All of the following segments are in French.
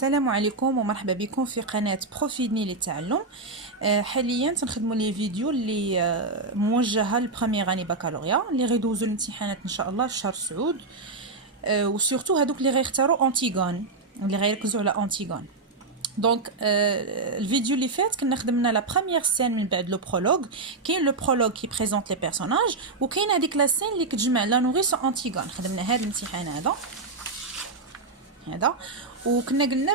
السلام عليكم ومرحبا بكم في قناة بروفيدني للتعلم. حاليا تنخدموا لي فيديو اللي موجهه للبروميير اني بكالوريا اللي غيدوزوا الامتحانات ان شاء الله في شهر سعود. وسورتو هذوك اللي غيختاروا انتيغون اللي غيركزوا على انتيغون. دونك الفيديو اللي فات كنا خدمنا لا بروميير سين من بعد لو برولوج. كاين لو برولوج كي بريزونط لي بيرسوناج وكاين هذيك لا سين اللي كتجمع لا نوريس انتيغون. خدمنا هذا الامتحان هذا وكنا قلنا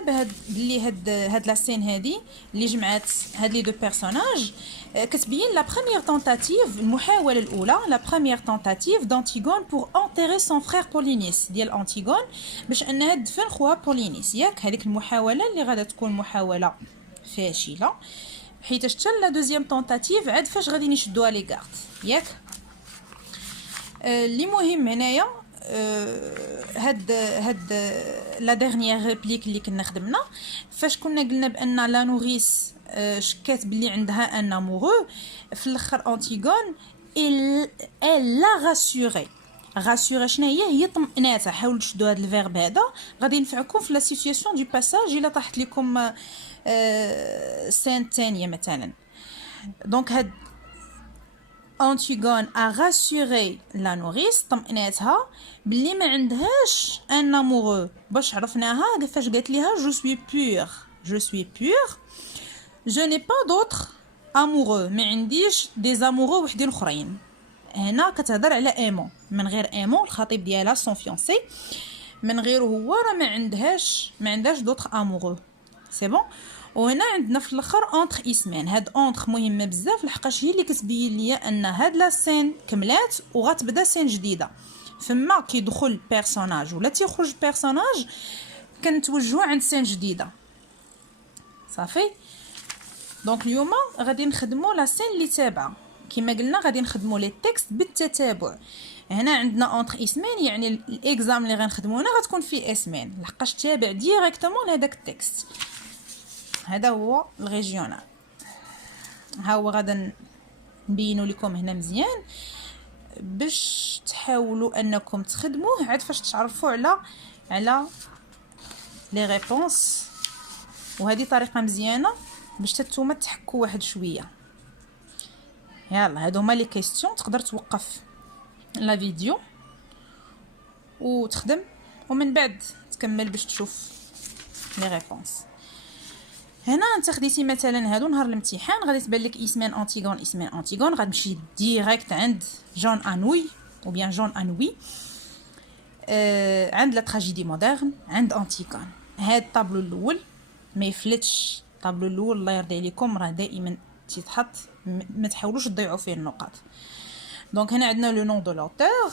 بلي هاد لا سين هادي اللي جمعات هاد لي دو بيرسوناج كتبين لا بروميير طونطاتيف المحاوله الاولى لا بروميير طونطاتيف دانتيغون بور انتيري سون فرير بولينيس ديال انتيغون باش انها تدفن خوها بولينيس. ياك هذيك المحاوله اللي غادا تكون محاوله فاشله حيت حتى لا دوزيام طونطاتيف عاد فاش غادي نشدوها لي كارت. ياك اللي مهم هنايا هاد لا ديرنيير ريبليك اللي كنا خدمنا فاش كنا قلنا بان لا نوريس شكات بلي عندها ان امورو في الاخر انتيغون لا غاسوري شنو هي طمئناتها. حاولوا تشدوا هذا الفيرب هذا غادي ينفعكم في لا سيتوياسيون دو باساج الا طاحت لكم سين ثانيه مثلا. دونك هاد Antigone a rassuré la nourrice طمئناتها بلي ما عندهاش ان امورو. باش عرفناها فاش قالت ليها je suis pure je n'ai pas d'autres amoureux ما عنديش دي زامورو وحدين اخرين. هنا كتهضر على ايمون من غير ايمون الخطيب ديالها سون فيونسي من غير هو راه ما عندهاش دوطخ امورو سي بون. وهنا عندنا في الاخر اونتر اسمين. هاد اونتر مهمه بزاف لحقاش هي اللي كتبين ليا ان هاد لا سين كملات وغتبدا سين جديده. فما كيدخل بيرسوناج ولا تيخرج بيرسوناج كنتوجهوا عند سين جديده صافي. دونك اليوم غادي نخدموا لا سين اللي تابعه كما قلنا غادي نخدموا لي تكست بالتتابع. هنا عندنا اونتر اسمين يعني الاكزام اللي غنخدموا هنا غتكون فيه اسمين لحقاش تابع ديريكتومون لهداك التكست. هذا هو الريجيونال. ها هو غادا نبينوا لكم هنا مزيان باش تحاولوا انكم تخدموه عاد فاش تعرفوا على لي ريبونس. وهذه طريقه مزيانه باش نتوما تحكوا واحد شويه. يلا هادو هما لي كيسيون تقدر توقف لا فيديو وتخدم ومن بعد تكمل باش تشوف لي ريبونس. هنا انت خديتي مثلا هادو نهار الامتحان غادي تبان لك اسمين انتيغون غتمشي ديريكت عند جون انوي او بيان جون انوي عند لا تراجيدي مودرن عند انتيغون. هاد الطابلو الاول ما يفلتش. الطابلو الاول الله يرضي عليكم راه دائما تيتحط ما تحاولوش تضيعوا فيه النقاط. دونك هنا عندنا لو نون دو لوتور.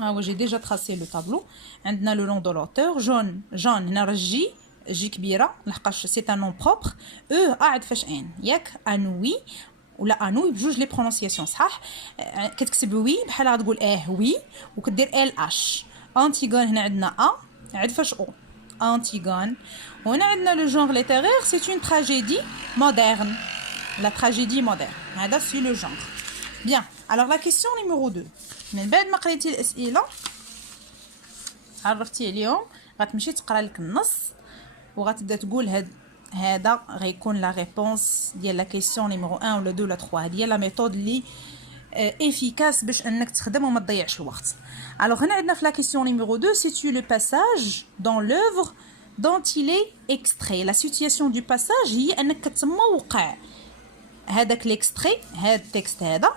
هو جي ديجا تراسي لو طابلو. عندنا لو نون دو لوتور جون هنا راه جي كبيره لحقاش سي ان نون بروبر. قاعد فاش ان ياك انوي ولا انوي بجوج لي برونونسياسيون صح. كتكتب وي بحال غتقول وي وكدير ال اش. انتيغون هنا عندنا عاد فاش او انتيغون. وهنا عندنا لو جونغ ليتيرير سي اون تراجيدي مودرن. لا تراجيدي مودرن هذا سي لو جونغ. بيان الوغ لا كيسيون نيميرو 2 من بعد ما قريتي الاسئله عرفتي عليهم غتمشي تقرا لك النص وغتبدا تقول هذا غيكون لا ريبونس ديال لا كيسيون نيميرو 1 ولا 2 ولا 3. هذه هي لا ميثود اللي افيكاس باش انك تخدم وما تضيعش الوقت. الوغ هنا عندنا في لا كيسيون نيميرو 2 سيتوي لو باساج دون لوفر dont il est extrait. la situation du passage هي انك كتما وقع هذاك ليكستري هذا التكست هذا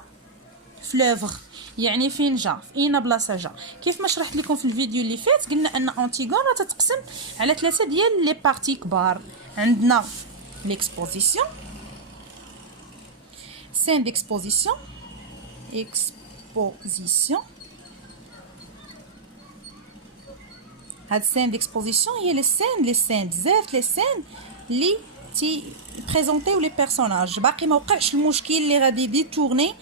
في لوفر يعني فين جا في اين بلاصه جا. كيف ما شرحت لكم في الفيديو اللي فات قلنا ان انتيغون تتقسم على 3 ديال لي بارتي كبار. عندنا ليكسبوزيسيون سين ديكسبوزيسيون هاد سين ديكسبوزيسيون هي لي سين بزاف لي سين اللي تي بريزونطيو لي بيرسوناج. باقي ما وقعش المشكل اللي غادي ديتورني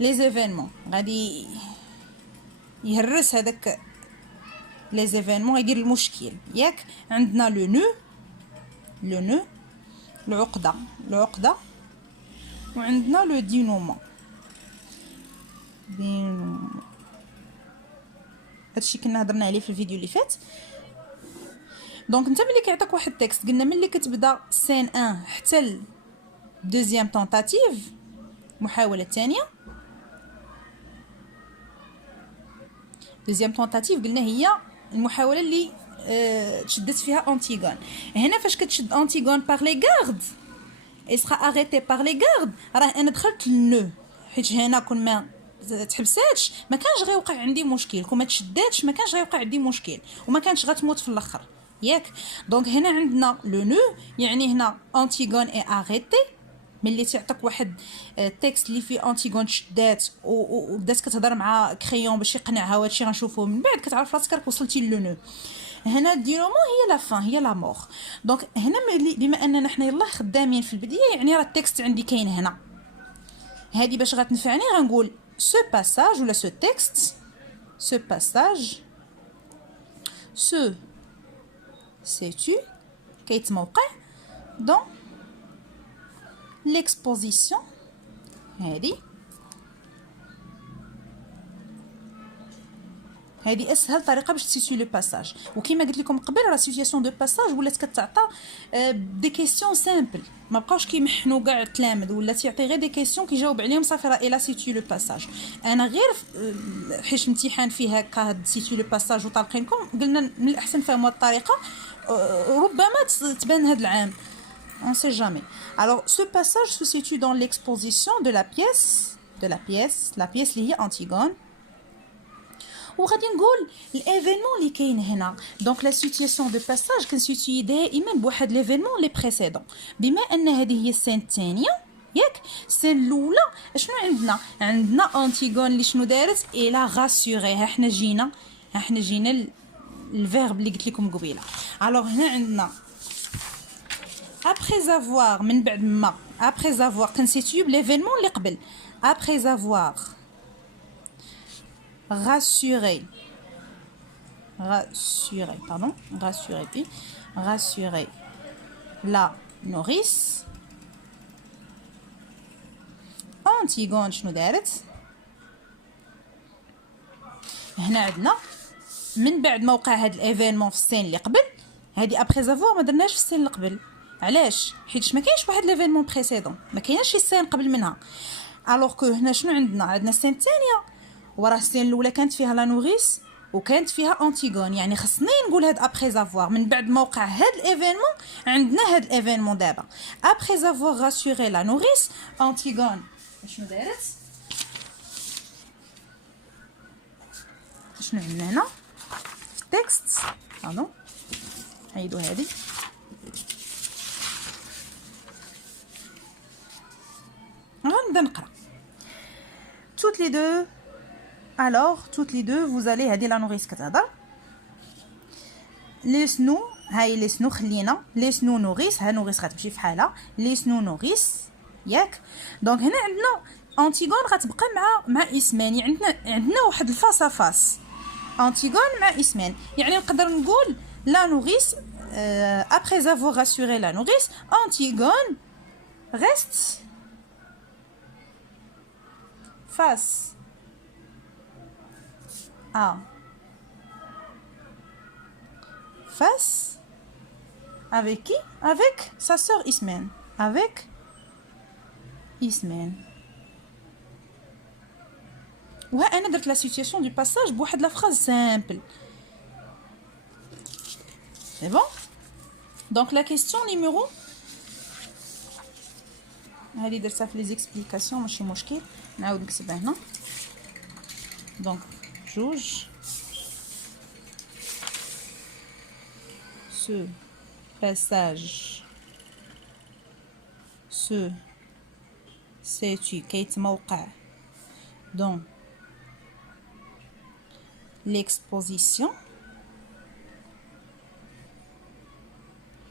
لي زيفينمون غادي يهرس هذاك لي زيفينمون يدير المشكل. ياك عندنا لو نو العقده وعندنا لو دينومون. هادشي كنا هضرنا عليه في الفيديو اللي فات. دونك انت ملي كيعطيك واحد التكست قلنا ملي كتبدا سين 1 حتى دوزيام طونطاتيف المحاوله الثانيه. دوزيام طونطاتيف قلنا هي المحاوله اللي تشدت فيها أنتيغون. هنا فاش كتشد أنتيغون باغ لي غارد اي سرا اريتي باغ لي غارد، راه انا دخلت للنو، حيت هنا كون ما تحبساتش ما كانش غيوقع عندي مشكل، كون ما تشداتش ما كانش غيوقع عندي مشكل وما كانش غتموت في الاخر ياك. دونك هنا عندنا لو نو، يعني هنا أنتيغون اي اريتي. ملي تعطيك واحد التكست اللي فيه أنتيغون شدات وبدات كتهضر مع كريون باش يقنعها، وهادشي غنشوفوه من بعد، كتعرف راسك راك وصلتي لو نو. هنا دينومون هي لا فان، هي لا مور. دونك هنا بما اننا حنا يلاه خدامين في البدايه، يعني راه التكست عندي كاين هنا. هادي باش غتنفعني غنقول سو باساج ولا سو تكست، سو باساج سو سيتو كيتموقع دون ليكسبوزيسيون. هذه اسهل طريقه باش تسيتي لو باساج. وكما قلت لكم قبل راه سيتياسيون دو باساج ولات كتعطى دي كيسيون سامبل، ما بقاوش كيمحنوا كاع التلامذ، ولا تيعطي غير دي كيسيون كيجاوب عليهم صافي راه الا سيتي لو باساج. انا غير حيت الامتحان فيه هكا هاد سيتي لو باساج وطالقينكم، قلنا من الاحسن فهموا الطريقه، ربما تبان هاد العام on sait jamais. Alors ce passage se situe dans l'exposition de la pièce اللي هي أنتيغون. وغادي نقول الايفينمون اللي كاين هنا. دونك لا سيتياسيون دو باساج كنسيتي دائما بواحد ليفينمون لي بريسيدون. بما ان هذه هي السين الثانيه ياك، السين الاولى شنو عندنا أنتيغون اللي شنو دارت الا غاسوري. ها حنا جينا الفيرب اللي قلت لكم قبيله. الوغ هنا عندنا après avoir من بعد ما après avoir كنسيتيو بليفينمون اللي قبل. après avoir rassuré la nourrice، أنتيغون شنو دارت هنا عندنا من بعد ما وقع هاد الايفينمون في السين اللي قبل. هادي ابري زافوار ما درناش في السين اللي قبل، علاش؟ حيت ما كاينش واحد ليفينمون بريسيدون، ما كاينش شي سين قبل منها. الوغ كو هنا شنو عندنا السين الثانيه، وراه السين الاولى كانت فيها لا نوريس وكانت فيها أنتيغون، يعني خصني نقول هاد ابري زافوار من بعد ما وقع هاد الايفينمون. عندنا هاد الايفينمون دابا ابري زافوار راسوري لا نوريس، أنتيغون شنو دارت؟ شنو عندنا هنا في التكست؟ باردون عيدوا هادي. غنبدا نقرا. toutes les deux vous allez هادي لا نوريس كتهضر. لي سنو هاي لي سنو خلينا لي سنو نوريس، ها نوريس غتمشي في حالها لي سنو نوريس ياك. دونك هنا عندنا أنتيغون غتبقى مع اسمان، عندنا واحد الفاس فاس أنتيغون مع اسمان. يعني نقدر نقول لا نوريس après avoir rassuré la nourrice Antigone reste face avec qui? Avec sa sœur Ismène. Avec Ismène. وأنا درت لا سيتياسيون دو باساج بواحد لا فراز سامبل. C'est bon? Donc la question numéro هذه درتها في لي زيكسبليكاسيون ماشي مشكل، نعاود نكتبها هنا. دونك جوج ce passage se situe كيتموقع dans l'exposition.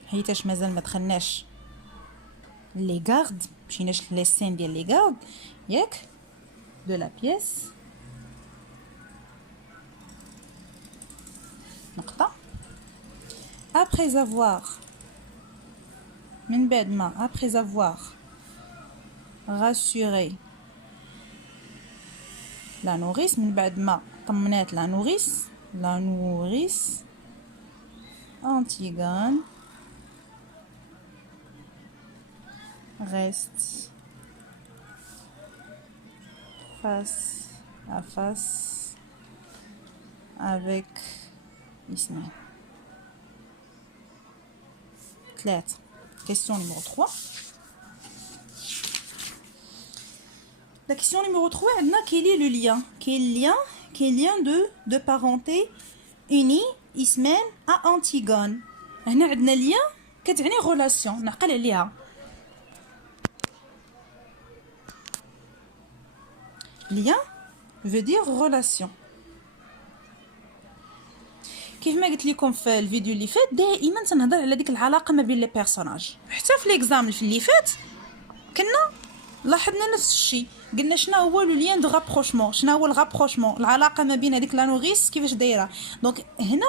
حيتاش مازال ما دخلناش لي غارد، مشيناش لي سين ديال لي غارد ياك دو لا بيس. نقطه après avoir من بعد ما après avoir rassuré la nourrice، من بعد ما طمنات لا نوريس Antigone reste face à face avec Ismaël. 3. Question numéro 3. La question numéro 3, quel est le lien? Quel lien de parenté uni Ismaël à Antigone. هنا عندنا lien كتعني relation نعقل عليها. Lien veut dire relation. كيف ما قلت لكم في الفيديو اللي فات دائما تنهضر على ديك العلاقه ما بين لي بيرسوناج. حتى في ليكزام اللي فات كنا لاحظنا نفس الشيء، قلنا شنو هو لو لين دو رابروشمون، شنو هو الرابروشمون، العلاقه ما بين هذيك لا نوريس كيفاش دايره. دونك هنا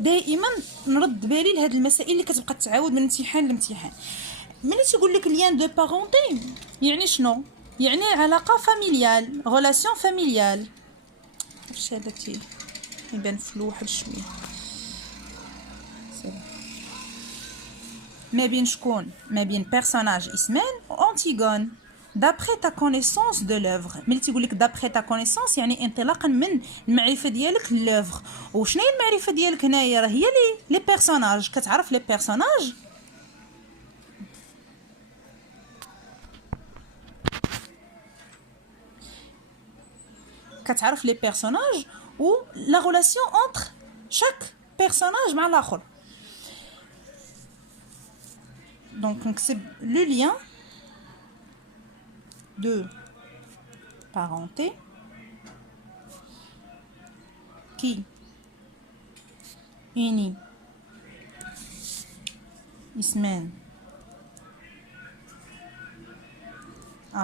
دائما نرد بالي لهاد المسائل اللي كتبقى تعاود من امتحان لامتحان. ملي تيقول لك لين دو بارونتي يعني شنو؟ يعني علاقه فاميليال، ريلاسيون فاميليال. واش هذا يبان فلو واحد شويه. ما بين شكون؟ ما بين بيرسوناج إسماعيل و أنتيغون. d'après ta connaissance de l'œuvre. ملي تيقول لك d'après ta connaissance يعني انطلاقا من المعرفه ديالك للœuvre. وشنو هي المعرفه ديالك هنايا؟ راه هي لي بيرسوناج. كتعرف لي بيرسوناج، كتعرف لي بيرسوناج و لا relation entre chaque personnage مع الاخر. Donc c'est le lien de parenté qui unit Ismaël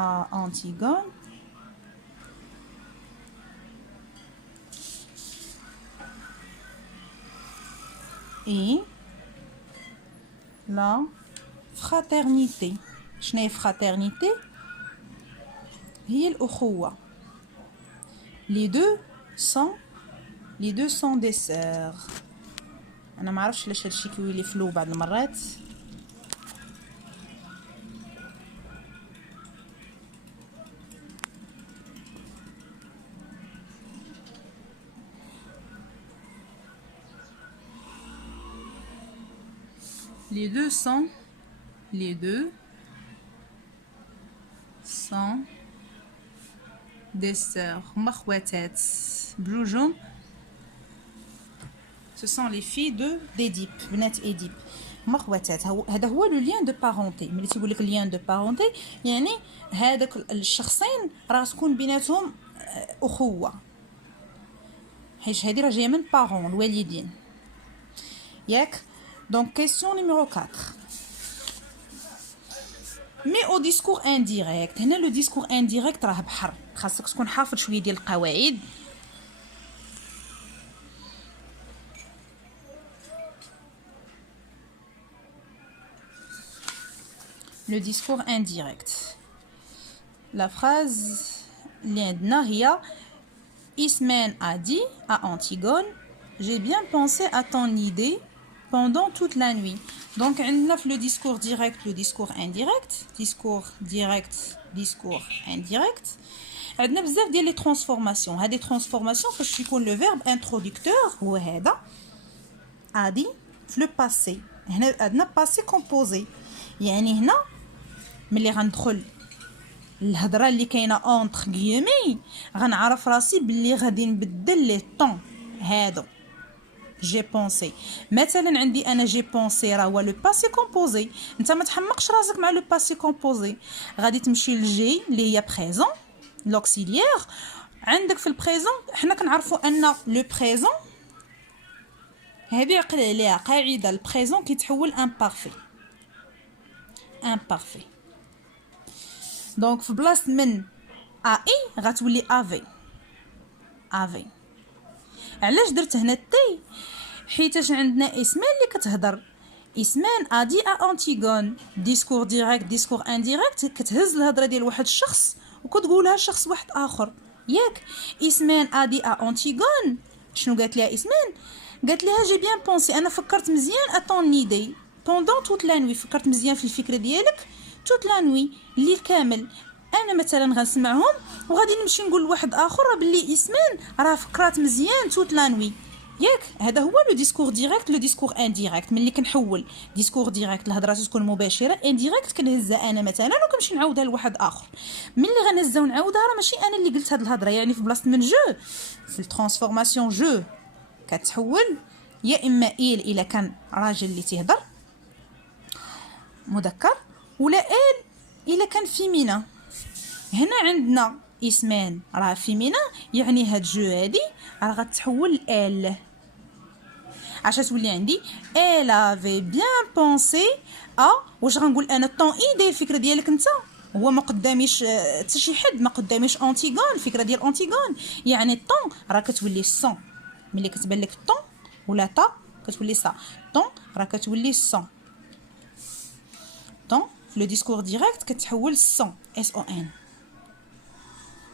à Antigone et la fraternité. شنو هي fraternité؟ هي الأخوة. les deux sont des sœurs. أنا ما عرفتش علاش هادشي كيولي فلو بعض المرات. les deux sont des sœurs. هما خواتات بجوجهم. ce sont les filles d'Édipe، بنات إيديب. هما خواتات. هذا هو لو لين دو بارونتي. ملي تيقول لك لين دو بارونتي يعني هذاك الشخصين راه تكون بيناتهم اخوه، حيت هذه راه جايه من بارون الوالدين ياك. دونك كيسيون نيميرو 4. مي او ديسكور انديريكت. هنا لو ديسكور انديريكت راه بحر، خاصك تكون حافظ شويه ديال القواعد. لو ديسكور انديريكت، لا فراز اللي عندنا هي Ismène a dit à Antigone j'ai bien pensé à ton idée pendant toute la nuit. Donc عندنا في le discours direct le discours indirect. discours direct discours indirect. عندنا بزاف ديال لي ترانسفورماسيون. هذه ترانسفورماسيون فاش يكون لو فيرب انتروديكتور هو هذا a dit في لو باسي. هنا عندنا باسي كومبوزي، يعني هنا ملي غندخل الهضره اللي كاينه اونتر غيومي غنعرف راسي باللي غادي نبدل لي طون هادو. جي بونسي مثلا عندي انا جي بونسي راه هو لو باسي كومبوزي. انت ما تحمقش راسك مع لو باسي كومبوزي، غادي تمشي للجي اللي هي بريزون لوكسيليير. عندك في البريزون حنا كنعرفوا ان لو بريزون هذه عقل عليها قاعده، البريزون كيتحول امبارفي. دونك في بلاصه من اي غتولي افي. علاش درت هنا تي؟ حيتاش عندنا اسمان اللي كتهضر. اسمان ادي ا انتيغون ديسكور ديريكت ديسكور انديريكت، كتهز الهضره ديال واحد الشخص وكتقولها لشخص واحد اخر ياك. اسمان ادي ا انتيغون شنو قالت لها اسمان؟ قالت لها جي بيان بونسي، انا فكرت مزيان اتون نيدي بوندون توت لا نوي، فكرت مزيان في الفكره ديالك توت لا نوي، الليل كامل. انا مثلا غنسمعهم وغادي نمشي نقول لواحد اخر باللي اسمان راه فكرات مزيان توت لا نوي، ياك؟ هذا هو لو ديسكور ديريكت. لو ديسكور انديريكت ملي كنحول ديسكور ديريكت الهضره تكون مباشره، انديريكت كنهزها انا مثلا وكنمشي نعاودها لواحد اخر. ملي غنهزها ونعاودها راه ماشي انا اللي قلت هاد الهضره، يعني في بلاصه من جو في الترانسفورماسيون جو كتحول يا اما الى كان راجل اللي تيهضر مذكر، ولا الى كان فيمينا. هنا عندنا اسمان راه فيمينا، يعني هاد جو هادي راه غتحول ل اش تولي عندي elle avait bien pensé واش غنقول انا طون ايدي الفكره ديالك انت، هو ما قداميش حتى شي حد، ما قداميش انتيغون، الفكره ديال انتيغون يعني طون راه كتولي سون، ملي كتبان لك طون ولا طا كتولي سا، طون راه كتولي سون، طون في لو ديسكور ديريكت كتحول سون اس او ان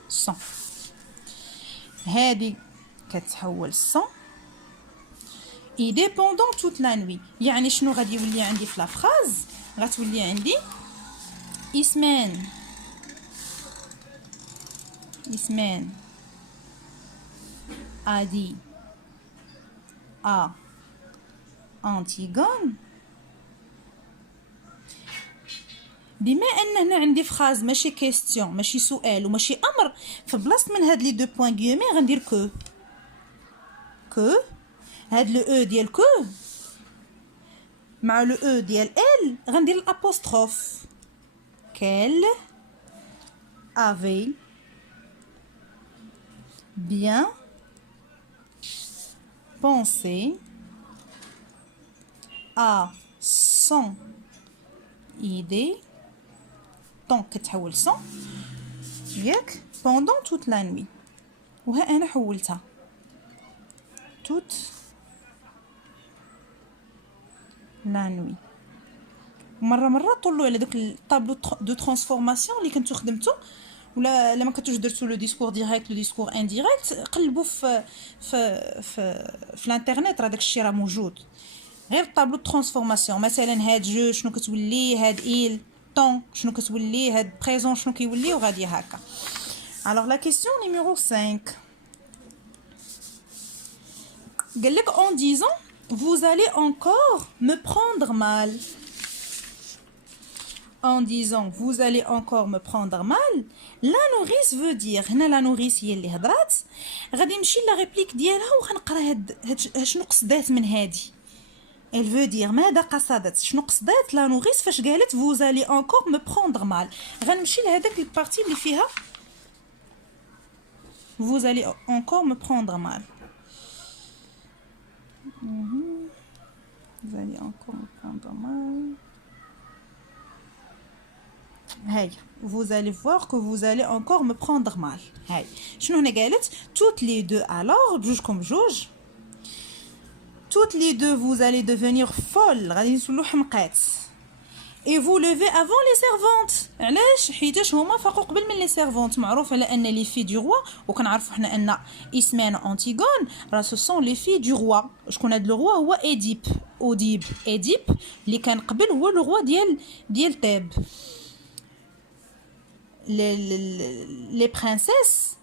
سون، هادي كتحول سون et dépendant toute la nuit. يعني شنو غادي يولي عندي في لا فراز؟ غتولي عندي اسمان a dit à Antigone. بما ان هنا عندي فراز ماشي كيستيون ماشي سؤال وماشي امر، فبلاصه من هاد لي دو بوين غيومي غندير كو هاد لو او ديال كو مع لو او ديال ال غندير الابوستروف كيل افي بيان بونسي ا سون ايدي طون كتحول سون ياك بوندون توت لا نوي، وها انا حولتها توت لا نوي. مره طولوا على داك الطابلو دو ترانسفورماسيون اللي كنتو خدمتو، ولا لما كنتوش درتو لو ديسكور ديريكت لو ديسكور انديريكت قلبوا في الانترنت، راه داكشي راه موجود. غير الطابلو ترانسفورماسيون مثلا هاد جو شنو كتولي، هاد ايل طون شنو كتولي، هاد بريزون شنو كيولي، وغادي هكا. alors la question numéro 5 قال لك en disant vous allez encore me prendre mal. En disant vous allez encore me prendre mal, la nourrice veut dire هنا la nourrice هي اللي هضرات، غادي نمشي لا ريبليك ديالها وغنقرا هاد شنو قصدات من هادي. elle veut dire ماذا قصدت، شنو قصدات لا نوغيس فاش قالت vous allez encore me prendre mal. غنمشي لهداك البارتي اللي فيها vous allez encore me prendre mal. vous allez encore me prendre mal. هاي vous allez voir que vous allez encore me prendre mal. هاي شنو هنا قالت toutes les deux alors بجوجكم بجوج toutes les deux vous allez devenir folles غادي نسولو حمقات et vous levez avant les servantes. علاش؟ حيتاش هما فاقوا قبل من لي سيرفونت. معروف على ان لي في دو روا، وكنعرفوا حنا ان اسمان انتيغون راه سو سون لي في دو روا. شكون هاد لو روا؟ هو اوديب اللي كان قبل هو لو روا ديال تاب. لي برانسيس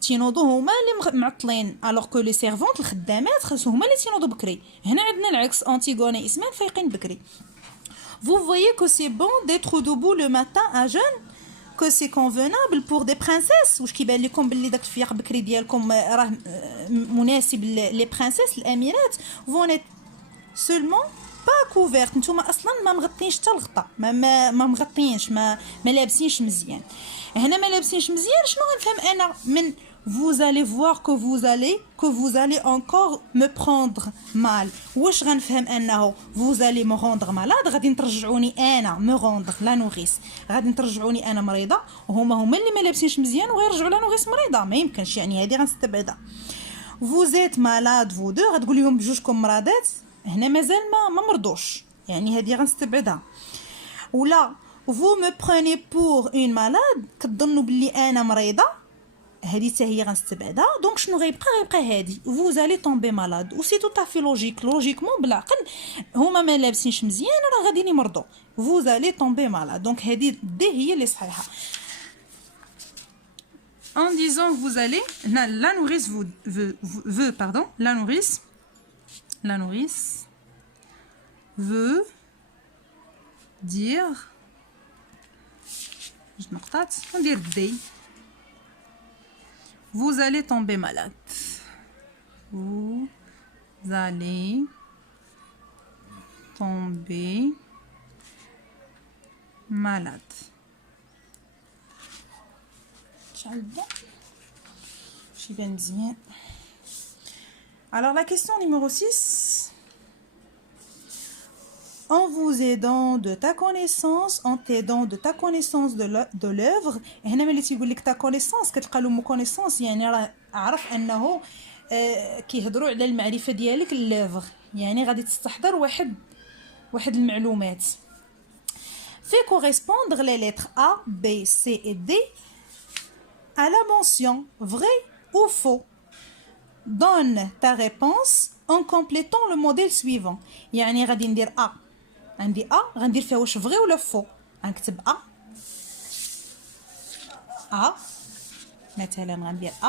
تينوضو هما اللي معطلين، الوغ كو لي سيرفونت الخدامات خاصهم هما اللي تينوضو بكري. هنا عندنا العكس، انتيغون اسمان فايقين بكري. Vous voyez que c'est bon d'être debout le matin à jeûne, que c'est convenable pour des princesses. واش كيبان لكم باللي داك الفياق بكري ديالكم راه مناسب لي برانسيس الاميرات؟ vous n'êtes seulement pas couvert. نتوما اصلا ما مغطينش حتى الغطا، ما مغطينش، ما لابسينش مزيان. هنا ما لابسينش مزيان شنو غنفهم انا من vous allez voir que vous allez encore me prendre mal؟ واش غنفهم انه vous allez me rendre malade؟ غادي نترجعوني انا me rendre لا نوغيس، غادي نترجعوني انا مريضه، وهما اللي ما لابسينش مزيان وغيرجعوا لا نوغيس مريضه. ما يمكنش، يعني هذه غنستبعدها. vous êtes malade vous deux، غتقول لهم بجوجكم مرضات. هنا مازال ما مرضوش، يعني هذه غنستبعدها. ولا vous me prenez pour une malade، كتظنوا باللي انا مريضه. هذه حتى هي غنستبعدها. دونك شنو غيبقى هادي vous allez tomber malade و سي tout à fait logique لوجيكمون بالعقل هما ما لابسينش مزيان راه غاديين يمرضوا vous allez tomber malade. دونك هذه دي هي اللي صحيحه. En disant vous allez, la nourrice veut pardon, la nourrice veut dire, je نقطات ندير دي, vous allez tomber malade, vous allez tomber malade. Alors la question numéro 6. En vous aidant de ta connaissance, en t'aidant de ta connaissance de l'œuvre. هنا ملي تيقول لك ta connaissance كتلقى له connaissance يعني راه عرف انه كيهضروا على المعرفه ديالك l'œuvre يعني غادي تستحضر واحد المعلومات. Fait correspondre les lettres A, B, C et D à la mention vrai ou faux. Donne ta réponse en complétant le modèle suivant. يعني غادي ندير A. عندي A غندير فيها واش vrai ولا faux. غنكتب A. A مثلا غندير A.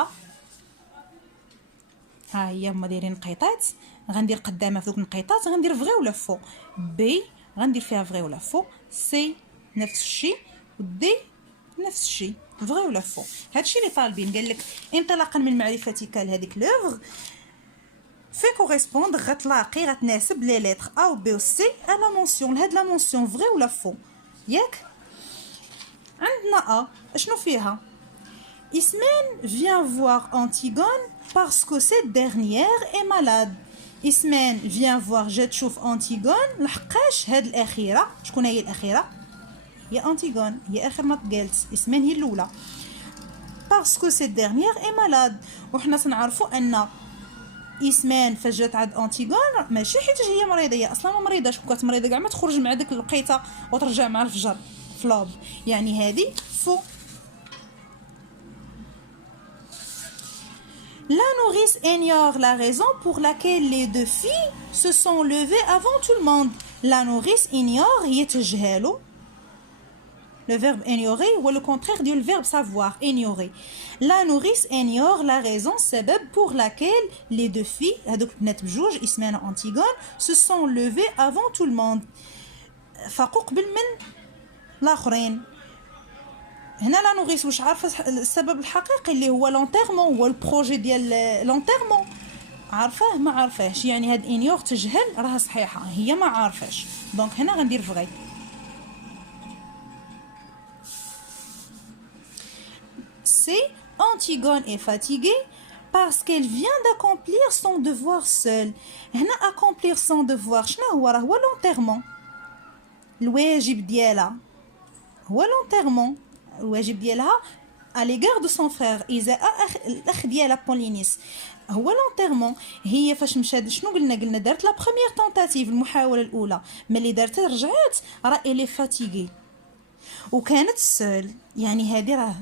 ها هي هما دايرين نقيطات غندير قدامها في دوك النقيطات غندير vrai ولا faux. B غندير فيها vrai ولا faux. C نفس الشيء و D نفس الشيء vrai ولا faux. هادشي اللي طالبين. قال لك انطلاقا من معرفتك لهذيك لوغ في كوريسبوندغ غتلاقي غتناسب لي لتر A و B و C à la mention لهاد لا mention vrai ولا faux. ياك عندنا A اشنو فيها؟ Ismène vient voir Antigone parce que cette dernière est malade. Ismène vient voir جا تشوف Antigone لحقاش هاد الاخيره شكون هي الاخيره؟ هي أنتيغون هي آخر ما تقالت. اسمان هي الأولى باسكو سي ديرنيير اي مالاد. وحنا تنعرفوا أن اسمان فاش جات عند أنتيغون ماشي حيت هي مريضة هي أصلا ما مريضاش كون كانت مريضة كاع ما تخرج مع ديك الوقيته وترجع مع الفجر فلوب يعني هذه فو. La nourrice ignore la raison pour laquelle les deux filles se sont levées avant tout le monde. La nourrice ignore هي تجهل. Le verbe ignorer ou le contraire du verbe savoir, ignorer. La nourrice ignore la raison سبب pour laquelle les deux filles, هذوك البنات بجوج اسمان أنتيغون, se sont levées avant tout le monde. فاقوا قبل من الآخرين. هنا لا نوريس واش عارفه السبب الحقيقي اللي هو لونتيرمون هو البروجي ديال لونتيرمون عارفاه ما عارفاش يعني هاد انيور تجهل راها صحيحه هي ما عارفاش دونك هنا غندير فغي. C'est Antigone est fatiguée parce qu'elle vient d'accomplir son devoir seule. هنا accomplir son devoir شنو هو راه هو لونتيرمون الواجب ديالها هو لونتيرمون الواجب ديالها à l'égard de son frère إزاء الأخ ديالها بولينيس هو لونتيرمون. هي فاش مشات شنو قلنا دارت لا بروميير طونطاتيف المحاولة الأولى ملي دارتها رجعت راه إلي فاتيغي وكانت سول يعني هذه راه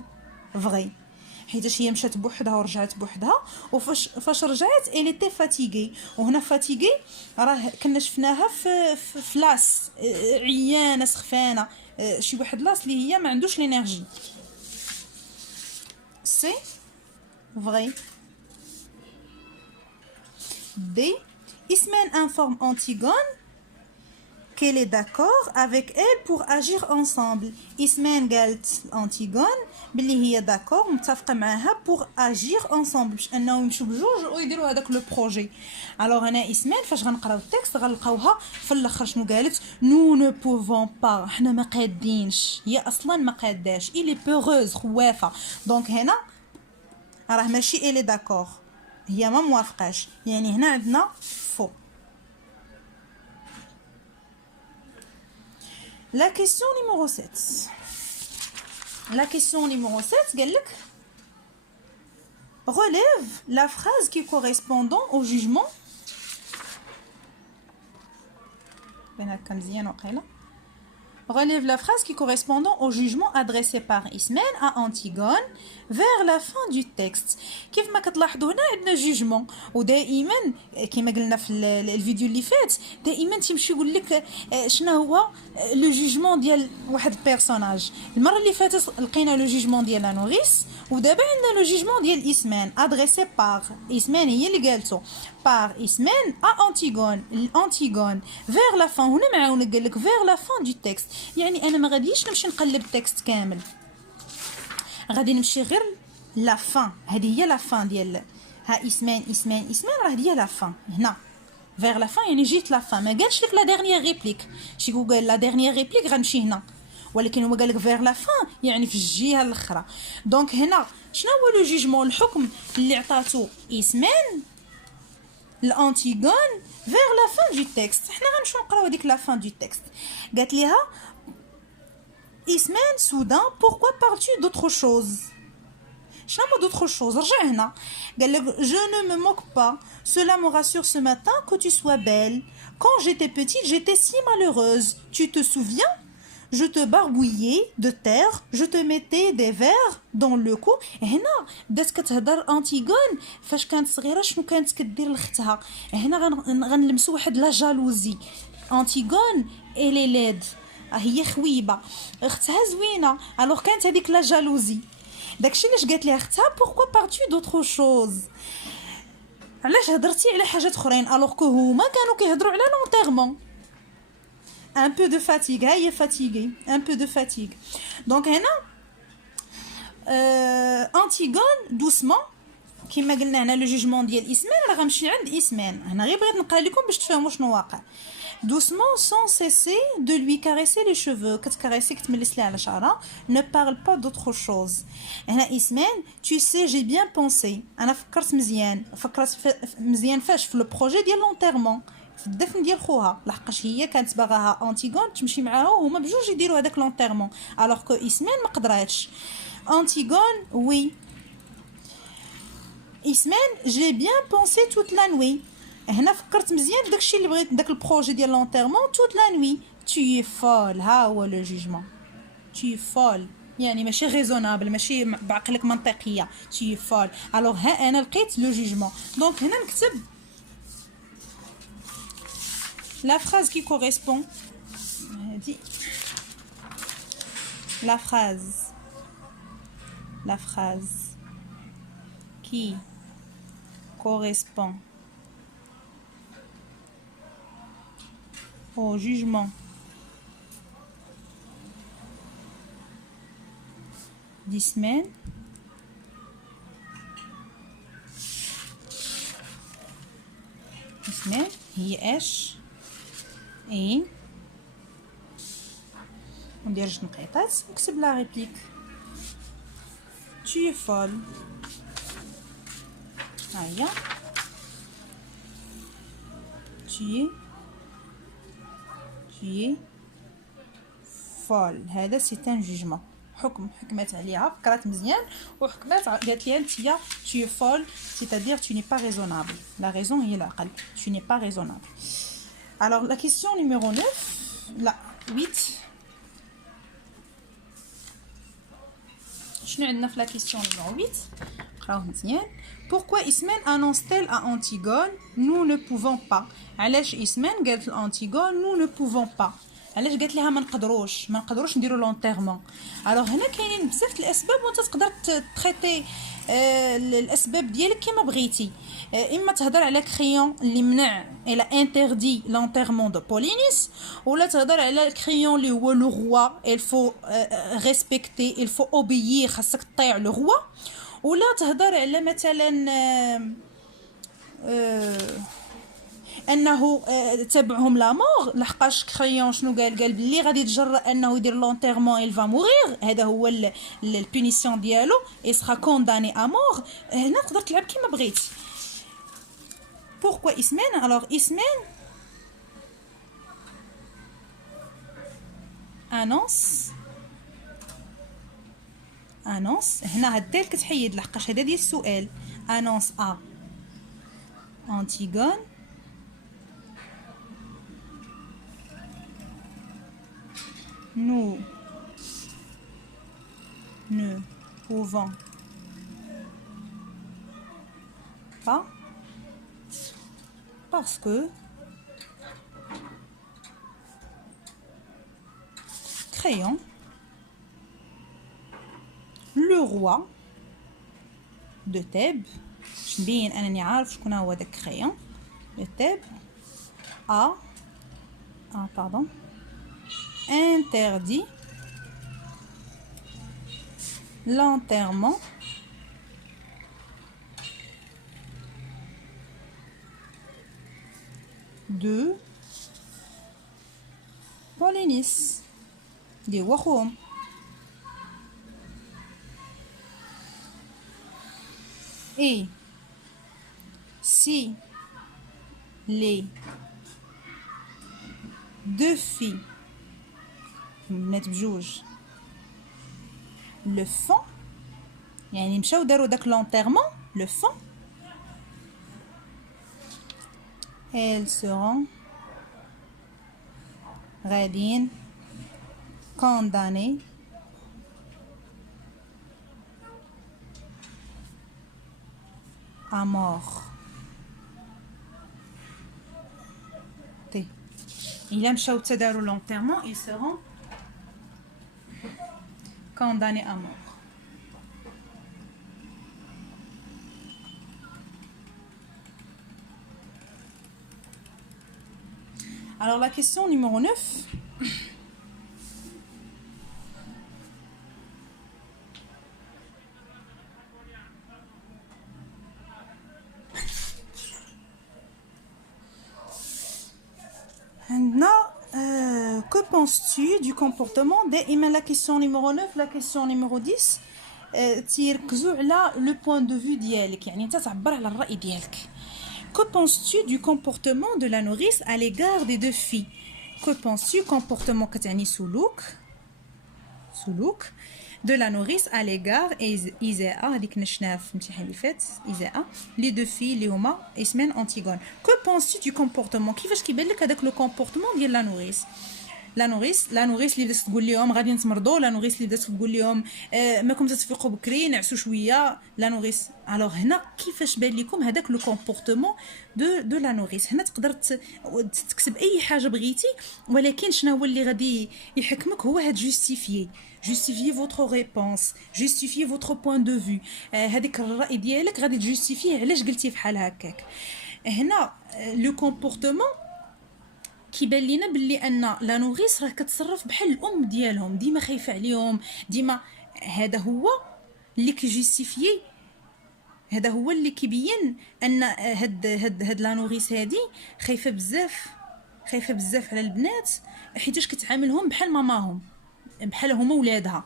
فغي حيتاش هي مشات بوحدها ورجعت بوحدها وفاش رجعت إلي تي فاتيغي. وهنا فاتيغي راه كنا شفناها في فلاس عيانة سخفانة شي واحد لاص اللي هي ما عندوش لينيرجي. سي فري. دي Ismène informe Antigone qu'elle est d'accord avec elle pour agir ensemble. Ismène قالت Antigone بلي هي داكور متفقه معاها pour agir ensemble باش انهم يمشيو بجوج ويديروا هذاك لو بروجي. الوغ هنا اسمان فاش غنقراو التكست غنلقاوها في الاخر شنو قالت نو نو بوفون با حنا ما قادينش هي اصلا ما قاداش الي بوغوز خوافه. دونك هنا راه ماشي الي داكور هي ما موافقاش يعني هنا عندنا فو. La question numéro 7. La question numéro 7 قال لك relève la phrase qui correspondant au jugement. بين هكا مزيان وقيله relève la phrase qui correspond au jugement adressé par Ismène à Antigone vers la fin du texte. كيف ما كتلاحظوا هنا عندنا جوجمون ودائما كما قلنا في الفيديو اللي فات دائما تيمشي يقول لك شنو هو لو جوجمون ديال واحد البيرسوناج. المره اللي فاتت لقينا لو جوجمون ديال لا نوريس ودابا عندنا لو جوجمون ديال إسمène adressé par إسمène هي اللي قالته par Ismène à Antigone Antigone vers la fin. هنا معاون قال لك vers la fin du texte يعني انا ما غاديش نمشي نقلب التكست كامل غادي نمشي غير لا فان. هذه هي لا فان ديال ها إسمène راه هي لا فان هنا vers la fin يعني جيت لا فان. ما قالش لك لا ديرنيير ريبليك شي قال لا ديرنيير ريبليك غنمشي هنا ولكن هو قال لك vers la fin يعني في الجهه الاخرى. دونك هنا شنو هو لو جوجمون الحكم اللي عطاتو إسمène l'Antigone vers la fin du texte. حنا غنمشيو نقراو هذيك la fin du texte. قالت ليها Ismène soudain pourquoi parles-tu d'autre chose. شنو هو d'autre chose رجع هنا قال لك je ne me moque pas cela me rassure ce matin que tu sois belle quand j'étais petite j'étais si malheureuse tu te souviens je te barbouillais de terre je te mettais des vers dans le cou. هنا بدات كتهضر أنتيغون فاش كانت صغيره شنو كانت كدير لختها. هنا غنلمسوا واحد لا جالوزي. أنتيغون الي ليد هي خويبه اختها زوينه الوغ كانت هذيك لا جالوزي. داكشي علاش قالت لها اختها pourquoi parles-tu d'autre chose علاش هضرتي على حاجات اخرين الوغ كو هما كانوا كيهضروا على لونتيرمون. un peu de fatigue هي fatiguée un peu de fatigue. دونك هنا Antigone doucement كما قلنا هنا لو جوجمون ديال إسمène راه غنمشي عند إسمène. هنا غير بغيت نقرا لكم باش تفهموا شنو واقع. doucement sans cesser de lui caresser les cheveux كتكاريسي كتملس ليه على شعرها. ne parle pas d'autre chose. هنا إسمène tu sais j'ai bien pensé انا فكرت مزيان فاش في لو بروجي ديال لونتيرمون في الدفن ديال خوها لحقاش هي كانت باغاها أنتيغون تمشي معاها وهما بجوج يديروا هذاك لونتيرمون الوغ كو إسمène ما قدراتش. Antigone oui Ismène j'ai bien pensé toute la nuit. هنا فكرت مزيان في داكشي اللي بغيت داك البروجي ديال لونتيرمون toute la nuit. tu es folle ها هو لو جوجمون tu es folle يعني ماشي ريزونابل ماشي بعقلك منطقيه tu es folle. الوغ ها انا لقيت لو جوجمون. دونك هنا نكتب la phrase qui correspond la phrase qui correspond au jugement d'Ismène هي اش اي ندير جوج نقيطات نكتب لا ريبليك tu es folle. هيا tu es folle. هذا سي ان جوجمون حكمت عليها فكرات مزيان وحكمت قالت لي انت tu es folle c'est-à-dire tu n'es pas raisonnable. la raison هي العقل tu n'es pas raisonnable. alors la question numéro 9 لا 8 شنو عندنا في لا كيسيون نيميرو 8 قراوه مزيان. pourquoi Ismène annonce-t-elle à Antigone nous ne pouvons pas. علاش إسمène قالت لأنتيغون nous ne pouvons pas علاش قالت لها ما نقدروش نديروا لونتيرمون. الوغ هنا كاينين بزاف الاسباب وانت تقدر تريتي الاسباب ديالك كما بغيتي. اما تهضر على كريون اللي منع الى انتردي لونتيرمون دو بولينيس ولا تهضر على كريون اللي هو لو روا il faut respecter il faut obéir خاصك تطيع لو روا ولا تهضر على مثلا انه تبعهم لا مور لحقاش كريون شنو قال بلي غادي يتجرأ انه يدير لونتيرمون il va mourir. هذا هو البونيسيون ديالو il sera condamné à mort. هنا تقدر تلعب كيما بغيتي. pourquoi Ismène alors Ismène annonce هنا هاد الدال كتحيد لحقاش هذا ديال السؤال. annonce à Antigone nous ne pouvons pas parce que crayon le roi de Thèbes باش نبين انني عارف شكون هو داك crayon de Thèbes a interdit l'enterrement de Polynice دي وخوهم. Et si les deux filles بنات بجوج le font يعني مشاو داروا داك l'enterrement le font elles seront غاديين condamnées à mort. إلا مشاو تداروا l'enterrement ils seront condamnés à mort. Alors la question numéro 9. Que penses-tu du comportement دائما la question numéro 9 la question numéro 10 تيركزوا على le point de vue ديالك يعني انت تعبر على الرأي ديالك. Que penses-tu du comportement de la nourrice à l'égard des deux filles? Que penses-tu comportement كتعني سلوك de la nourrice à l'égard إزاء هذيك نشناها في الامتحان اللي فات إزاء les deux filles اللي هما اسمين أنتيغون. Que penses-tu du comportement كيفاش كيبان لك هذاك لو comportement ديال la nourrice لا نوريس اللي بدات تقول لهم غادي نتمرضوا لا نوريس اللي بدات تقول لهم ماكم تتفيقوا بكري نعسوا شويه لا نوريس. الوغ هنا كيفاش بان لكم هذاك لو كومبورتمون دو لا نوريس. هنا تقدر تكتب اي حاجه بغيتي ولكن شنو هو اللي غادي يحكمك هو هاد جوستيفيي فوتر ريبونس جوستيفيي فوتر بوين دو فيو هذيك الراي ديالك غادي تجوستيفيه علاش قلتي بحال هكاك. هنا لو كومبورتمون كيبان لينا باللي ان لا نوريس راه كتصرف بحال الام ديالهم ديما خايفه عليهم ديما. هذا هو اللي كيجوستيفيي هذا هو اللي كيبين ان هاد لا نوريس هادي خايفه بزاف على البنات حيتاش كتعاملهم بحال ماماهم بحال هما ولادها.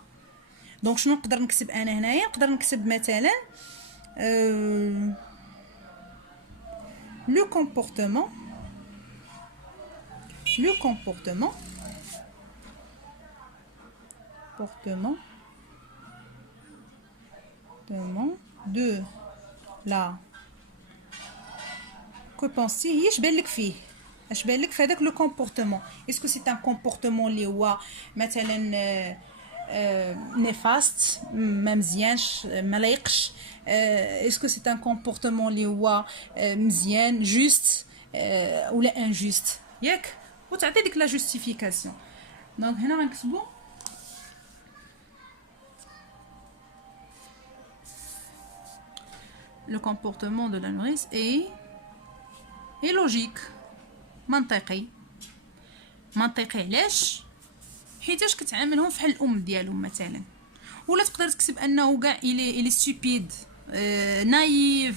دونك شنو نقدر نكتب انا هنايا؟ نقدر نكتب مثلا لو كومبورتمون de la que penses-tu هي اش بان لك فيه اش بان لك في هذاك لو كومبورتمون اسكو سي ان كومبورتمون اللي هو مثلا نيفاست ما مزيانش ما لايقش اسكو سي ان كومبورتمون اللي هو مزيان جوست ولا انجوست ياك وتعطي ديك لا جوستيفيكاسيون. دونك هنا غنكتبو le comportement de la nourrice est logique منطقي علاش حيتاش كتعاملهم فحال الام ديالهم مثلا. ولا تقدر تكتب انه كاع الي ستوبيد نايف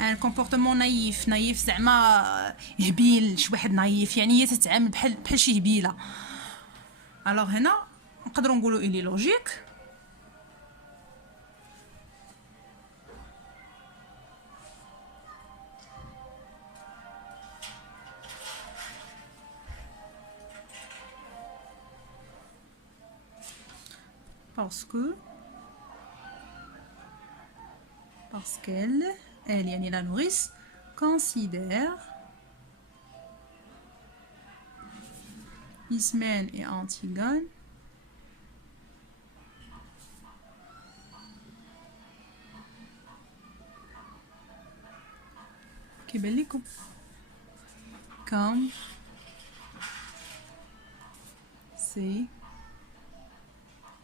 ان كومبورتمون نايف زعما هبيل شي واحد نايف يعني هي تتعامل بحال شي هبيله. الوغ هنا نقدروا نقولوا الي لوجيك parce qu'elle يعني la nourrice considère Ismène et Antigone كيبان لكم كم سي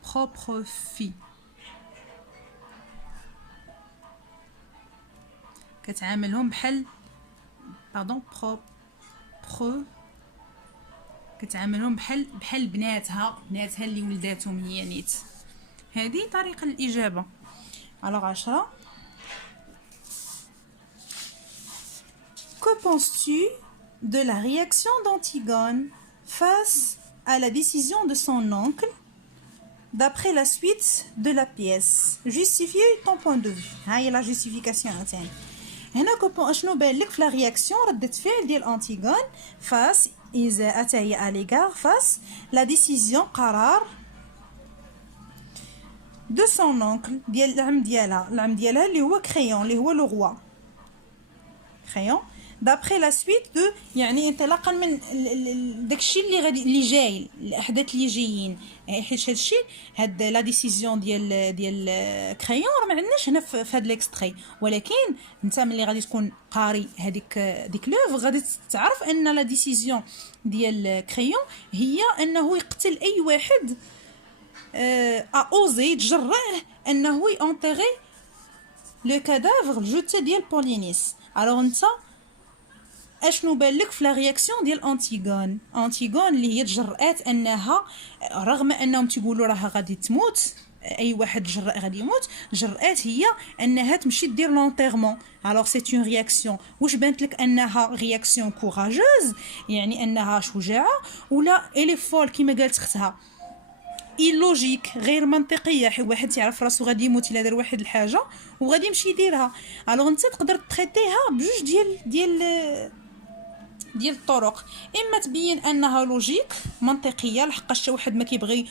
propre fille كتعاملهم بحال باردون بروبر كتعاملهم بحال بناتها اللي ولداتهم هي نيت. هذه طريقه الاجابه. الوغ 10 Que penses-tu de la réaction d'Antigone face à la décision de son oncle d'après la suite de la pièce? Justifie ton point de vue. هاي la justification تاعي. هنا شنو بان لك في لا رياكسيون ردة فعل ديال أنتيغون فاس إذا أتى هي أليغار فاس لا ديسيزيون قرار دو سون اونكل ديال العم ديالها اللي هو كريون اللي هو لو روا كريون دابخي لا سويت دو يعني انطلاقا من داكشي اللي جاي الاحداث اللي جايين حيت هادشي هاد لا ديسيزيون ديال كريون راه ما عندناش هنا في هاد ليكستري ولكن انت ملي غادي تكون قاري ديك لوف غادي تعرف ان لا ديسيزيون ديال كريون هي انه يقتل اي واحد اوزي تجرأ انه يونتيغي لو كادافر جوتي ديال بولينيس. الوغ انت اشنو بان لك في لا رياكسيون ديال انتيغون اللي هي تجرأت انها رغم انهم تيقولوا راها غادي تموت اي واحد جرأ غادي يموت جرأت هي انها تمشي دير لونتيرمون. الوغ سي اون رياكسيون واش بانت لك انها رياكسيون كوراجوز يعني انها شجاعه ولا الي فول كيما قالت اختها إيلوجيك غير منطقيه حيت واحد تعرف راسو غادي يموت الا دار واحد الحاجه وغادي يمشي يديرها. الوغ انت تقدر تريتيها بجوج ديال الطرق اما تبين انها لوجيك منطقيه لحقاش حتى واحد ما كيبغي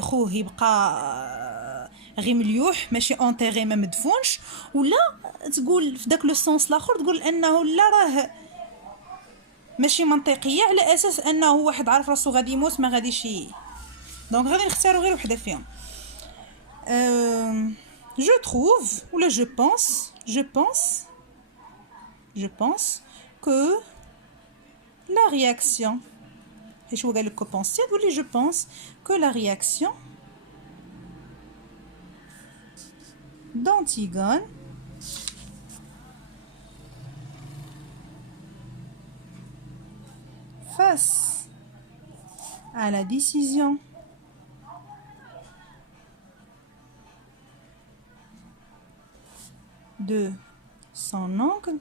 خوه يبقى غير مليوح ماشي اونتيغي ما مدفونش ولا تقول في داك لو سونس الاخر تقول انه لا راه ماشي منطقيه على اساس انه واحد عارف راسو غادي يموت ما غاديش دونك غادي نختاروا غير وحده فيهم. je trouve ou là je pense que la réaction et je regarde le copenser ou je pense que la réaction d'Antigone face à la décision de son oncle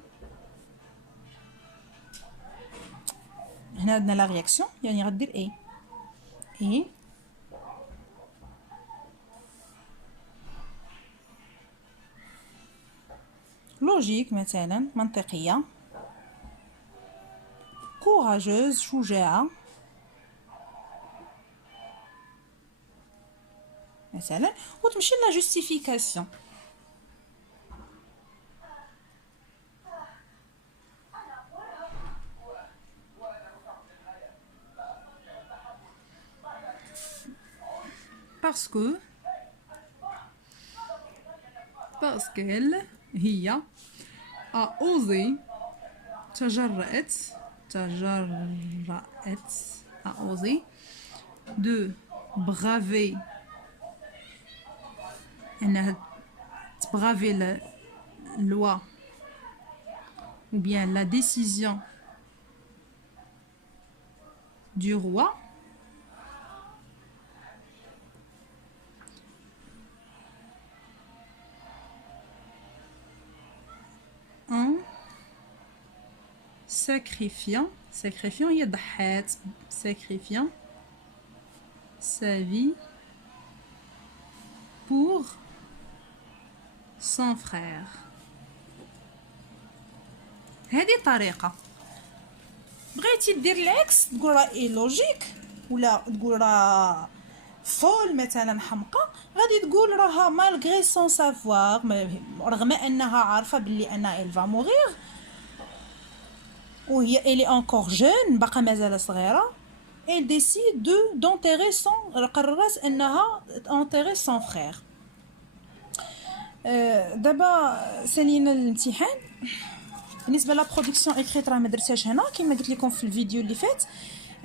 هنا عندنا لا رياكسيون يعني غدير اي لوجيك مثلا منطقيه كوراجوز شجاعه مثلا وتمشي لا جوستيفيكاسيون. parce qu'elle هي a osé تجرأت a osé de braver انها تبرافي la loi ou bien la décision du roi en sacrifiant هي ضحات sacrifiant sa vie pour son frère. هذه طريقة. بغيتي دير العكس تقول راه لوجيك ولا تقول راه فول مثلا حمقى غادي تقول راها مالغري سون سافوار رغم انها عارفه باللي انا elle va mourir وهي elle est encore jeune باقا مازال صغيره elle décide d'enterrer son قررت انها enterrer son frère. دابا سالينا الامتحان بالنسبه لا برودكسيون اكريت راه ما درتهاش هنا كما قلت لكم في الفيديو اللي فات.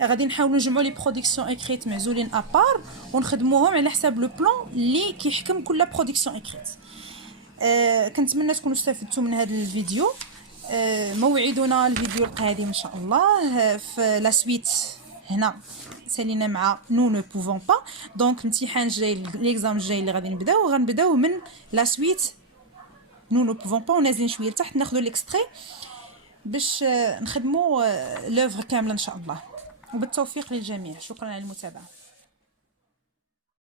غادي نحاولوا نجمعوا لي برودكسيون اكريت معزولين ابار ونخدموهم على حساب لو بلان اللي كيحكم كل برودكسيون اكريت. كنتمنى تكونوا استفدتوا من هذا الفيديو. موعدنا الفيديو القادم ان شاء الله في لا سويت. هنا سالينا مع نو نو بوفون با، دونك الامتحان الجاي ليكزام الجاي اللي غادي غنبداو من لا سويت نو نو بوفون با، ونازلين شويه لتحت ناخذوا ليكستري باش نخدموا لوفر كامله ان شاء الله. وبالتوفيق للجميع، شكرا على المتابعه.